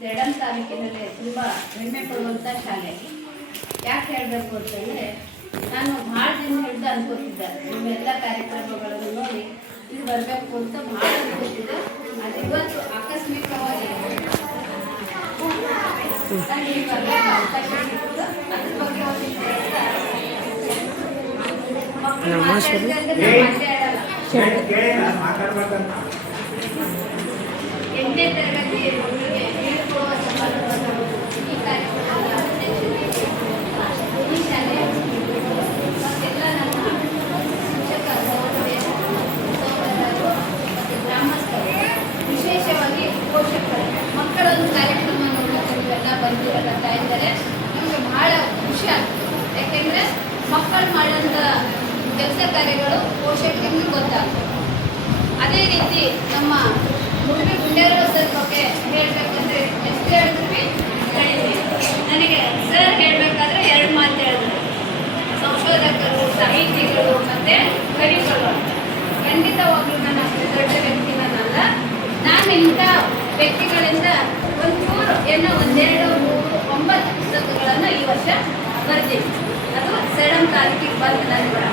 ಸೇಡಂ ತಾಲೂಕಿನಲ್ಲಿ ತುಂಬ ಹೆಮ್ಮೆ ಪಡುವಂಥ ಶಾಲೆ. ಯಾಕೆ ಹೇಳಬೇಕು ಅಂತಂದರೆ, ನಾನು ಭಾಳ ದಿನ ಹಿಡಿದು ಅನ್ಕೋತಿದ್ದೆ ನಿಮ್ಮೆಲ್ಲ ಕಾರ್ಯಕ್ರಮಗಳನ್ನು ನೋಡಿ ಇದು ಬರಬೇಕು ಅಂತ ಭಾಳ ಅನ್ಕೋತಿದ್ದೆ. ಅದು ಇವತ್ತು ಆಕಸ್ಮಿಕವಾಗಿ ನನಗೆ ಬರಲಿಕ್ಕೆ ಅವಕಾಶ ಸಿಕ್ಕಿತು. ಅದ್ರ ಬಗ್ಗೆ ಒಂದಿಷ್ಟು ಮಕ್ಕಳು ಮಾತಾಡಲ್ಲ. 8ನೇ ತರಗತಿ ಮಕ್ಕಳಿಗೆ ಹೇಳ್ಕೊಡುವ ಸಮಾರಂಭವನ್ನು ಈ ಕಾರ್ಯಕ್ರಮದ ಅಧ್ಯಕ್ಷತೆ ಈ ಶಾಲೆಯ ಮತ್ತೆಲ್ಲ ನಮ್ಮ ಶಿಕ್ಷಕ ಸಹೋದರರು ಮತ್ತು ಗ್ರಾಮಸ್ಥರು, ವಿಶೇಷವಾಗಿ ಪೋಷಕರು, ಮಕ್ಕಳೊಂದು ಕಾರ್ಯಕ್ರಮ ನೋಡೋಕೆ ನೀವೆಲ್ಲ ಬಂದಿರತ್ತ ಇದ್ದಾರೆ. ನಮಗೆ ಬಹಳ ಖುಷಿ ಆಗ್ತದೆ. ಯಾಕೆಂದರೆ ಮಕ್ಕಳು ಮಾಡೋಂಥ ಕೆಲಸ ಕಾರ್ಯಗಳು ಪೋಷಕರಿಗೆ ಗೊತ್ತಾಗ್ತದೆ. ಅದೇ ರೀತಿ ನಮ್ಮ ಮುರುಗಿ ಗುಂಡೇರಾವ್ ಸರ್ ಬಗ್ಗೆ ಹೇಳಬೇಕಂದ್ರೆ ಎಷ್ಟು ಹೇಳಿದ್ವಿ ಕಡಿಮೆ. ನನಗೆ ಸರ್ ಹೇಳಬೇಕಾದ್ರೆ 2 ಮಾತು ಹೇಳಿದ್ರು: ಸಂಶೋಧಕರು, ಸಾಹಿತಿಗಳು ಮತ್ತು ಕವಿಗಳು. ಖಂಡಿತವಾಗ್ಲೂ ನನ್ನ ದೊಡ್ಡ ವ್ಯಕ್ತಿಗಳಲ್ಲ. ನಾನು ಇಂಥ ವ್ಯಕ್ತಿಗಳಿಂದ ಒಂಚೂರು ಏನೋ 1, 2, 3, 9 ಪುಸ್ತಕಗಳನ್ನು ಈ ವರ್ಷ ಬರ್ತೀನಿ. ಅದು ಸೇಡಂ ತಾಲೂಕಿಗೆ ಬಂದು ನನಗೆ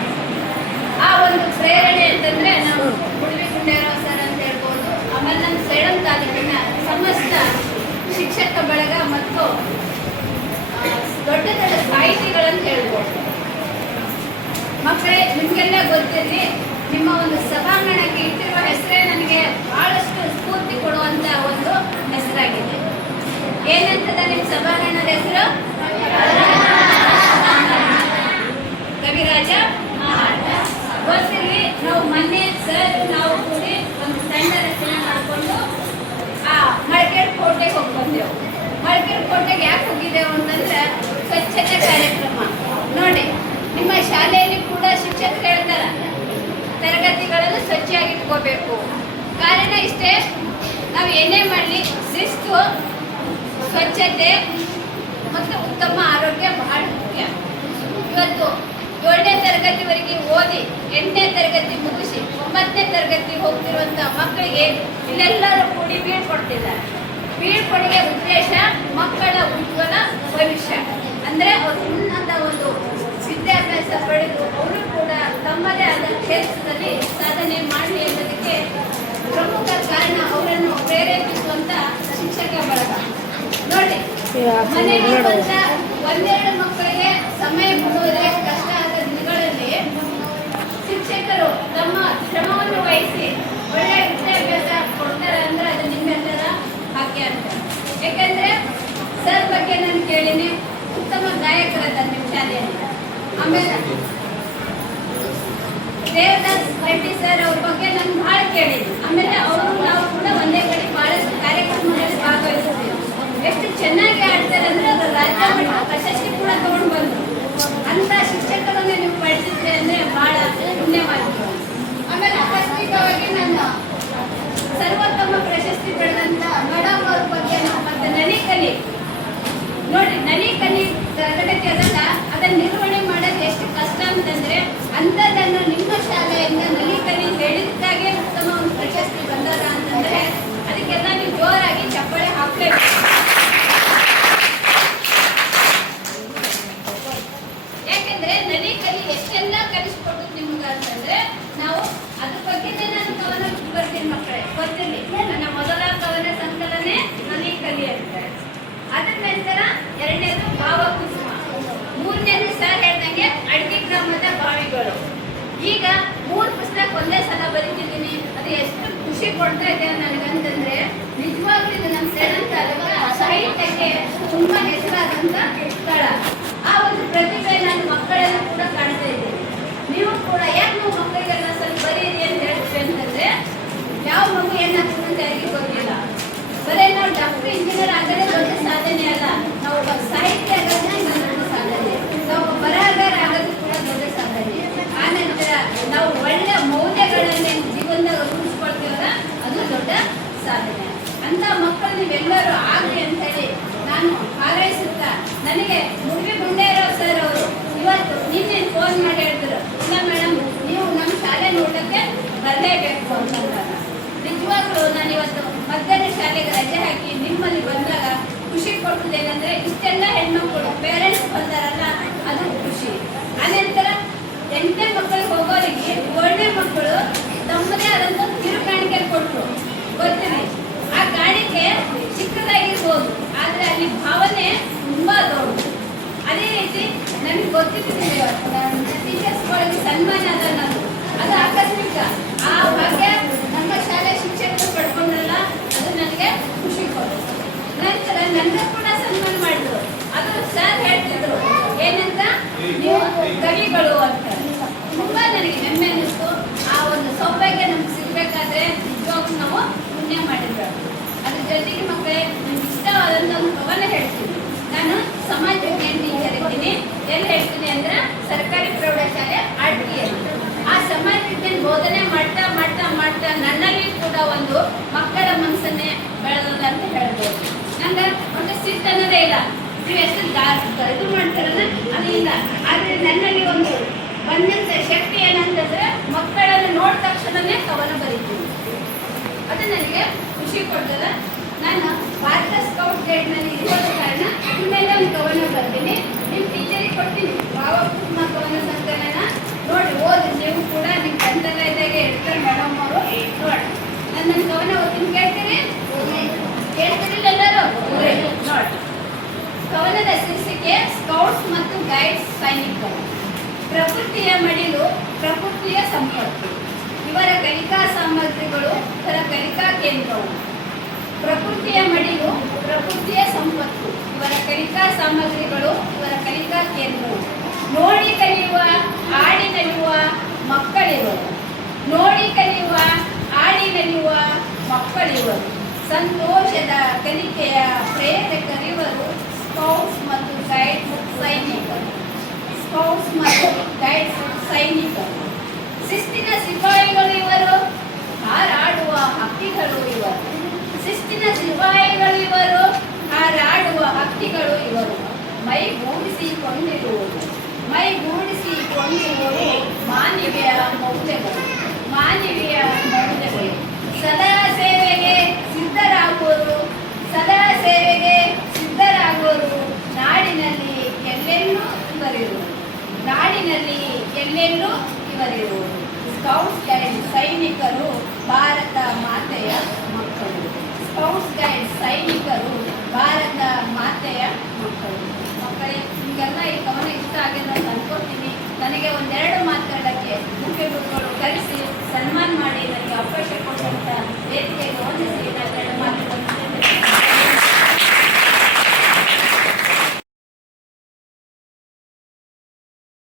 ಆ ಒಂದು ಪ್ರೇರಣೆ ಅಂತಂದರೆ ನಾವು ಮುರುಗಿ ಗುಂಡೇರಾವ್ ಸರ್ ಅಂತ ಹೇಳ್ಬೋದು. ಆಮೇಲೆ ನಮ್ಮ ಸೇಡಂ ತಾಲೂಕಿನ ಸಮಸ್ತ ಶಿಕ್ಷಕ ಬಳಗ ಮತ್ತು ದೊಡ್ಡ ದೊಡ್ಡ ಸಾಹಿತಿಗಳಂತ ಹೇಳ್ಬೋದು. ಮಕ್ಕಳೇ, ನಿಮಗೆಲ್ಲ ಗೊತ್ತಿರಲಿ, ನಿಮ್ಮ ಒಂದು ಸಭಾಂಗಣಕ್ಕೆ ಇಟ್ಟಿರುವ ಹೆಸರೇ ನನಗೆ ಬಹಳಷ್ಟು ಸ್ಫೂರ್ತಿ ಕೊಡುವಂಥ ಒಂದು ಹೆಸರಾಗಿದೆ. ಏನಂತದ ನಿಮ್ಮ ಸಭಾಂಗಣದ ಹೆಸರು? ಕವಿರಾಜ ಮಹಾರಾಜ. ಗೊತ್ತಿರಲಿ, ನಾವು ಮೊನ್ನೆ ಸರ್ ನಾವು ಕೂಡಿ ಒಂದು ಸಣ್ಣ ರಚನೆ ಮಾಡಿಕೊಂಡು ಆ ಮಳಕೇಡ್ ಕೋಟೆಗೆ ಹೋಗಿ ಬಂದೆವು. ಮಳಕೇಡ್ ಕೋಟೆಗೆ ಯಾಕೆ ಹೋಗಿದ್ದೆವು ಅಂತಂದ್ರೆ ಸ್ವಚ್ಛತೆ ಕಾರ್ಯಕ್ರಮ. ನೋಡಿ, ನಿಮ್ಮ ಶಾಲೆಯಲ್ಲಿ ಕೂಡ ಶಿಕ್ಷಕರು ಹೇಳ್ತಾರೆ ತರಗತಿಗಳನ್ನು ಸ್ವಚ್ಛವಾಗಿಟ್ಕೋಬೇಕು. ಕಾರಣ ಇಷ್ಟೇ, ನಾವು ಏನೇ ಮಾಡಲಿ ಶಿಸ್ತು, ಸ್ವಚ್ಛತೆ ಮತ್ತು ಉತ್ತಮ ಆರೋಗ್ಯ ಬಹಳ ಮುಖ್ಯ. ಇವತ್ತು 7ನೇ ತರಗತಿವರೆಗೆ ಓದಿ 8ನೇ ತರಗತಿ ಮುಗಿಸಿ 9ನೇ ತರಗತಿ ಹೋಗ್ತಿರುವಂಥ ಮಕ್ಕಳಿಗೆ ಇಲ್ಲೆಲ್ಲರೂ ಕೂಡಿ ಬೀಳ್ಕೊಡ್ತಿದ್ದಾರೆ. ಬೀಳ್ಕೊಡುಗೆ ಉದ್ದೇಶ ಮಕ್ಕಳ ಉಜ್ವಲ ಭವಿಷ್ಯ. ಅಂದರೆ ಅವರು ಉನ್ನತ ಒಂದು ವಿದ್ಯಾಭ್ಯಾಸ ಪಡೆದು ಅವರು ಕೂಡ ತಮ್ಮದೇ ಆದ ಕ್ಷೇತ್ರದಲ್ಲಿ ಸಾಧನೆ ಮಾಡಲಿ ಅನ್ನೋದಕ್ಕೆ ಪ್ರಮುಖ ಕಾರಣ ಅವರನ್ನು ಪ್ರೇರೇಪಿಸುವಂಥ ಶಿಕ್ಷಕ ಬಳಗ. ನೋಡಿ, ಮನೆಯಲ್ಲಿರುವಂಥ 1-2 ಮಕ್ಕಳಿಗೆ ಸಮಯ ಕೊಡುವುದೇ ಕಷ್ಟ ಆದ ದಿನಗಳಲ್ಲಿ ಶಿಕ್ಷಕರು ತಮ್ಮ ಶ್ರಮವನ್ನು ವಹಿಸಿ ಒಳ್ಳೆಯ ವಿದ್ಯಾಭ್ಯಾಸ ಕೊಡ್ತಾರೆ ಅಂದ್ರೆ ಅದು ನಿಮ್ಮೆಲ್ಲರ ಭಾಗ್ಯ ಅಂತ. ಯಾಕೆಂದರೆ ಸರ್ ಬಗ್ಗೆ ನಾನು ಕೇಳಿನಿ, ಉತ್ತಮ ಗಾಯಕರದ ನಿಮ್ಮ ಶಾಲೆಯಲ್ಲಿ. ಆಮೇಲೆ ದೇವದಾಸ್ ರೆಡ್ಡಿ ಸರ್ ಅವ್ರ ಬಗ್ಗೆ ನಾನು ಭಾಳ ಕೇಳಿದ್ದೀನಿ. ಆಮೇಲೆ ಅವರು ನಾವು ಕೂಡ ಒಂದೇ ಕಡೆ ಭಾಳಷ್ಟು ಕಾರ್ಯಕ್ರಮಗಳಲ್ಲಿ ಭಾಗವಹಿಸ್ತೀವಿ. ಎಷ್ಟು ಚೆನ್ನಾಗಿ ಆಡ್ತಾರೆ ಅಂದರೆ ಅದು ರಾಜ್ಯ ಮಟ್ಟ ಪ್ರಶಸ್ತಿ ಕೂಡ ತಗೊಂಡು ಬಂದರು. ಅಂಥ ಶಿಕ್ಷಕರನ್ನೇ ನೀವು ಪಡೆದಿದ್ದೆ ಅಂದರೆ ಭಾಳ ಪುಣ್ಯವಾಗಿದೆ. ಆಮೇಲೆ ಆಕಸ್ಮಿಕವಾಗಿ ನಾನು ಸರ್ವೋತ್ತಮ ಪ್ರಶಸ್ತಿ ಪಡೆದಂಥ ಮೇಡಮ್ ಅವ್ರ ಬಗ್ಗೆ ಮತ್ತು ನಲಿಕಲಿ ನೋಡಿ, ನಲಿಕಲಿ ತರಗತಿ ಅದಲ್ಲ, ಅದನ್ನು ನಿರ್ವಹಣೆ ಮಾಡೋದು ಎಷ್ಟು ಕಷ್ಟ ಅಂತಂದರೆ ಅಂಥದ್ದನ್ನು ನಿಮ್ಮ ಶಾಲೆಯಿಂದ ನಲಿಕಲಿ ಹೇಳಿದ್ದಾಗೆ ಉತ್ತಮ ಒಂದು ಪ್ರಶಸ್ತಿ ಬಂದದ ಅಂತಂದರೆ ಅದಕ್ಕೆಲ್ಲ ನೀವು ಜೋರಾಗಿ ಚಪ್ಪಾಳೆ ಹಾಕಬೇಕು. ಯಾಕೆಂದರೆ ನಲಿಕಲಿ ಎಷ್ಟೆಲ್ಲ ಕಲಿಸ್ಕೊಟ್ಟು ನಿಮ್ಗೆ ಅಂತಂದರೆ ನಾವು ಅದ್ರ ಬಗ್ಗೆನೇ ನಾನು ಕವನ ಬರ್ತೀನಿ. ಮಕ್ಕಳೇ ಗೊತ್ತಿರಲಿ, ನನ್ನ ಮೊದಲ ಕವನ ಸಂಕಲನೆ ನಲಿಕಲಿ ಅಂತಾರೆ. ಅದ್ರ ನಂತರ 2ನೇದು ಭಾವಕುಸುಮ, 3ನೇದು ಸರ್ ಹೇಳ್ದಂಗೆ ಅಡ್ಗೆ ಗ್ರಾಮದ ಬಾವಿಗಳು. ಈಗ 3 ಪುಸ್ತಕ ಒಂದೇ ಸಲ ಬರೀತಿದ್ದೀನಿ. ಅದು ಎಷ್ಟು ಖುಷಿ ಕೊಡ್ತಾ ಇದೆ ನನಗಂತಂದ್ರೆ, ನಿಜವಾಗ್ಲೂ ಇದು ನಮ್ಮ ಸೇಡಂ ತಾಲೂಕು ಸಾಹಿತ್ಯಕ್ಕೆ ತುಂಬ ಹೆಸರಾದಂಥ ಸ್ಥಳ. ಆ ಒಂದು ಪ್ರತಿಭೆ ನಾನು ಮಕ್ಕಳೆಲ್ಲ ಕೂಡ ಕಾಣ್ತಾ ಇದ್ದೀನಿ. ನೀವು ಕೂಡ ಯಾಕೆ ನಾವು ಮಕ್ಕಳಿಗೆಲ್ಲ ಸ್ವಲ್ಪ ಬರೀರಿ ಅಂತ ಹೇಳ್ತೀವಿ ಅಂತಂದರೆ, ಯಾವ ಮಗು ಏನಾಗ್ತದೆ ಅಂತ ಯಾರಿಗೂ ಗೊತ್ತಿಲ್ಲ. ಬರೀ ನಾವು ಡಾಕ್ಟರ್, ಇಂಜಿನಿಯರ್ ಆಗೋದೇ ದೊಡ್ಡ ಸಾಧನೆ ಅಲ್ಲ. ನಾವು ಸಾಹಿತ್ಯ ಆಗೋದೇ ದೊಡ್ಡ ಸಾಧನೆ, ನಾವು ಬರಹಗಾರ ಆಗೋದು ಕೂಡ ದೊಡ್ಡ ಸಾಧನೆ. ಆನಂತರ ನಾವು ಒಳ್ಳೆಯ ಮೌಲ್ಯಗಳನ್ನು ಜೀವನದಾಗ ರೂಢಿಸ್ಕೊಳ್ತೀವಲ್ಲ, ಅದು ದೊಡ್ಡ ಸಾಧನೆ. ಅಂಥ ಮಕ್ಕಳು ನೀವೆಲ್ಲರೂ ಆಗಲಿ ಅಂತೇಳಿ ನಾನು ಹಾರೈಸುತ್ತಾ, ನನಗೆ ಕೊಡುವುದೇನೆಂದ್ರೆ ಇಷ್ಟೆಲ್ಲ ಹೆಣ್ಮಕ್ಳು ಪೇರೆಂಟ್ಸ್ ಬಂದಾರಲ್ಲ ಅದು ಖುಷಿ. ಅನಂತರ 8ನೇ ಮಕ್ಕಳಿಗೆ ಹೋಗೋರಿಗೆ 7ನೇ ಮಕ್ಕಳು ತಮ್ಮದೇ ಆದಂಥ ಕಿರುಕಾಣಿಕೆ ಕೊಟ್ಟರು. ಗೊತ್ತಿದೆ, ಆ ಕಾಣಿಕೆ ಚಿಕ್ಕದಾಗಿರ್ಬೋದು, ಆದರೆ ಅಲ್ಲಿ ಭಾವನೆ ತುಂಬಾ ದೊಡ್ಡದು. ಅದೇ ರೀತಿ ನನಗೆ ಗೊತ್ತಿದ್ದಿದೆ ಟೀಚರ್ಸ್ಗಳಿಗೆ ಸನ್ಮಾನ ಅದ ನಾನು, ಅದು ಆಕಸ್ಮಿಕ. ಆ ಭಾಗ್ಯ ನಮ್ಮ ಶಾಲೆ ಶಿಕ್ಷಕರು ಪಡ್ಕೊಂಡ್ರಲ್ಲ, ಅದು ನನಗೆ ಖುಷಿ ಕೊಡುತ್ತೆ. ನಂತರ ನನಗೆ ಕೂಡ ಸನ್ಮಾನ ಮಾಡಿದ್ರು. ಅದು ಸರ್ ಹೇಳ್ತಿದ್ರು ಏನಂತ, ನೀವು ಕವಿಗಳು ಅಂತ. ತುಂಬಾ ನನಗೆ ಹೆಮ್ಮೆ ಅನ್ನಿಸ್ತು. ಆ ಒಂದು ಸೌಭಾಗ್ಯ ನಮ್ಗೆ ಸಿಗ್ಬೇಕಾದ್ರೆ ನಿಜವಾಗ್ಲೂ ನಾವು ಪುಣ್ಯ ಮಾಡಿರ್ಬೇಕು. ಅದ್ರ ಜೊತೆಗೆ ಮಕ್ಕಳೇ ನಮ್ಗೆ ಇಷ್ಟವಾದಂಥ ಒಂದು ಕವನ ಹೇಳ್ತೀನಿ. ನಾನು ಸಮಾಜ ವಿಜ್ಞಾನ ಟೀಚರ್ ಇದ್ದೀನಿ. ಎಲ್ಲಿ ಹೇಳ್ತೀನಿ ಅಂದ್ರೆ ಸರ್ಕಾರಿ ಪ್ರೌಢಶಾಲೆ ಆಡ್ತಿಯಲ್ಲಿ. ಆ ಸಮಾಜ ವಿಜ್ಞಾನ ಬೋಧನೆ ಮಾಡ್ತಾ ಮಾಡ್ತಾ ಮಾಡ್ತಾ ನನ್ನಲ್ಲಿ ಕೂಡ ಒಂದು ಮಕ್ಕಳ ಮನಸ್ಸನ್ನೇ ಬೆಳೆದ ಅಂತ ಹೇಳ್ಬೋದು. ನಂಗೆ ಒಂದು ಸಿಟ್ಟು ಅನ್ನೋದೇ ಇಲ್ಲ. ನೀವು ಎಷ್ಟು ಇದು ಮಾಡ್ತಾರಲ್ಲ ಅದು ಇಲ್ಲ. ಆದರೆ ನನ್ನಲ್ಲಿ ಒಂದು ಬಂದಂಥ ಶಕ್ತಿ ಏನಂತಂದ್ರೆ ಮಕ್ಕಳನ್ನು ನೋಡಿದ ತಕ್ಷಣನೇ ಕವನ ಬರೀತೀನಿ. ಅದು ನನಗೆ ಖುಷಿ ಕೊಡ್ತದ. ನಾನು ಭಾರತ ಸ್ಕೌಟ್ ಗೈಡ್ನಲ್ಲಿ ಇರೋದ ಕಾರಣ ಅದನ್ನೆಲ್ಲ ಒಂದು ಕವನ ಬರ್ತೀನಿ. ನಿಮ್ಮ ಟೀಚರಿಗೆ ಕೊಡ್ತೀನಿ. ಭಾವಪೂರ್ಣ ಕವನ ಸಂಕಲನ ನೋಡಿ ಓದಿ. ನೀವು ಕೂಡ ನಿಮ್ಮ ಗ್ರಂಥಾಲಯದಾಗೆ ಇರ್ತಾರೆ ಮೇಡಮ್ ಅವರು, ನೋಡಿ ನನ್ನ ಕವನ ಓದ್ತೀನಿ. ಕೇಳ್ತೀರಿ? ಕೇಳ್ತೀರಿಲ್ಲ ಎಲ್ಲರೂ? ನೋಡಿ, ಕವನದ ಶೀರ್ಷಿಕೆ ಸ್ಕೌಟ್ಸ್ ಮತ್ತು ಗೈಡ್ಸ್ ಸೈನಿಕರು. ಪ್ರಕೃತಿಯ ಮಡಿಲು, ಪ್ರಕೃತಿಯ ಸಂಪತ್ತು, ಇವರ ಕಲಿಕಾ ಸಾಮಗ್ರಿಗಳು, ಇವರ ಕಲಿಕಾ ಕೇಂದ್ರವು. ಪ್ರಕೃತಿಯ ಮಡಿಲು, ಪ್ರಕೃತಿಯ ಸಂಪತ್ತು, ಇವರ ಕಲಿಕಾ ಸಾಮಗ್ರಿಗಳು, ಇವರ ಕಲಿಕಾ ಕೇಂದ್ರವು. ನೋಡಿ ಕಲಿಯುವ, ಆಡಿ ನಲಿಯುವ ಮಕ್ಕಳಿವರು. ನೋಡಿ ಕಲಿಯುವ, ಆಡಿ ನಲಿಯುವ ಮಕ್ಕಳಿವರು. ಸಂತೋಷದ ಕಲಿಕೆಯ ಪ್ರೇರಕರಿವರು ಸ್ಕೌಟ್ಸ್ ಮತ್ತು ಗೈಡ್ಸ್ ಸೈನಿಕರು. ಸ್ಕೌಟ್ಸ್ ಮತ್ತು ಗೈಡ್ಸ್ ಸೈನಿಕರು. ಶಿಸ್ತಿನ ಸಿಪಾಯಿಗಳು ಇವರು, ಹಾರಾಡುವ ಹಕ್ಕಿಗಳು ಇವರು. ಶಿಸ್ತಿನ ಸಿಪಾಯಿಗಳು ಇವರು, ಹಾರಾಡುವ ಹಕ್ಕಿಗಳು ಇವರು. ಮೈಗೂಡಿಸಿಕೊಂಡಿರುವುದು, ಮೈಗೂಡಿಸಿಕೊಂಡಿರುವುದು ಮಾನವೀಯ ಮೌಲ್ಯಗಳು, ಮಾನವೀಯ ಮೌಲ್ಯಗಳು. ಸದಾ ಸೇವೆಗೆ ಸಿದ್ಧರಾಗುವರು, ಸದಾ ಸೇವೆಗೆ ಸಿದ್ಧರಾಗುವರು. ನಾಡಿನಲ್ಲಿ ಎಲ್ಲೆಲ್ಲೂ ಇವರಿರುವರು, ನಾಡಿನಲ್ಲಿ ಎಲ್ಲೆಲ್ಲೂ ಇವರಿರುವರು. ಸ್ಕೌಟ್ಸ್ ಗೈಡ್ ಸೈನಿಕರು ಭಾರತ ಮಾತೆಯ ಮಕ್ಕಳು. ಸ್ಕೌಟ್ಸ್ ಗೈಡ್ ಸೈನಿಕರು ಭಾರತ ಮಾತೆಯ ಮಕ್ಕಳು. ಮಕ್ಕಳೇ, ನಿಮಗೆಲ್ಲ ಈ ಕವನ ಇಷ್ಟ ಆಗಿದೆ ಅಂತ ಅನ್ಕೋತೀನಿ. ನನಗೆ ಒಂದೆರಡು ಮಾತಾಡೋಕ್ಕೆ ಮುಖ್ಯ ಗುರುಗಳು ಕರೆಸಿ ಸನ್ಮಾನ ಮಾಡಿ ನನಗೆ ಅವಕಾಶ ಕೊಟ್ಟಂತ ವೇದಿಕೆಗೆ